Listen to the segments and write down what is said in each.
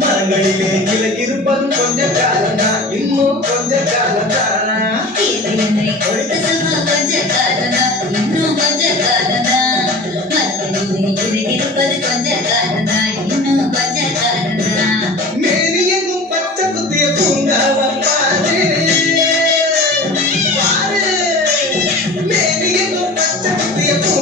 மரங்களிலே விலகிருப்பதும் கொஞ்ச காலம்தான். இன்னும் கொஞ்ச காலம்தான். என்னை கொடுத்த be a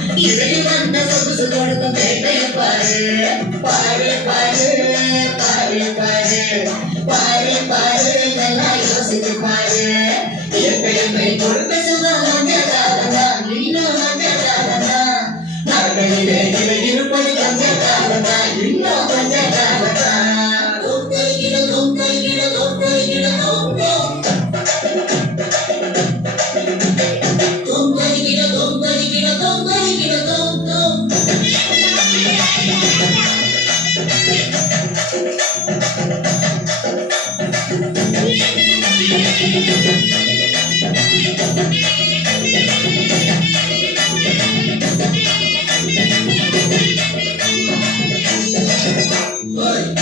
இசை வந்த சொகுசு கொடுக்கும் பேட்டைய பாரு பாரு பாரு பாரு பாரு பாரு பாரு நல்லா யோசித்து பாரு எப்பயுமே கொடுக்க சுகம் வந்ததாகதான் இன்னும் வந்ததாகதான் நாட்களிலே Lord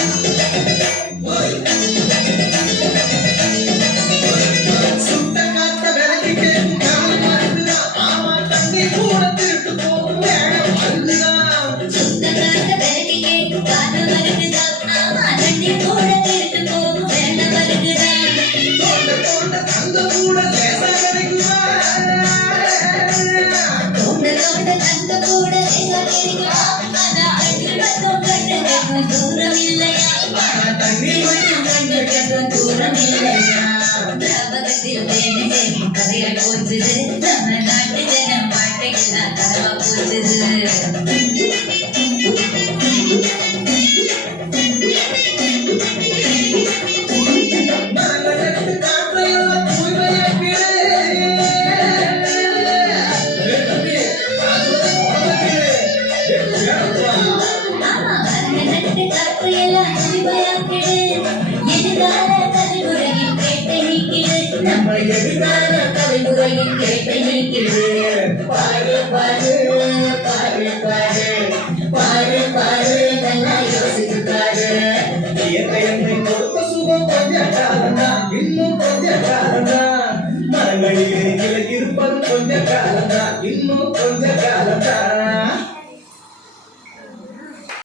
கதையில போச்சுது நம்ம நாட்டு ஜனம் பாட்டைக்கு நான் தரவா போச்சுது எல்லாம் எதுக்காக எதிர்கால தலைமுறையின் கேட்டை நீக்கிறது பாரு பாரு பாரு பாரு பாரு பாரு நல்லா யோசிக்கிறாரு இயற்கை என்று கொடுத்த காலம் தான் இன்னும் கொஞ்சம் காலம்.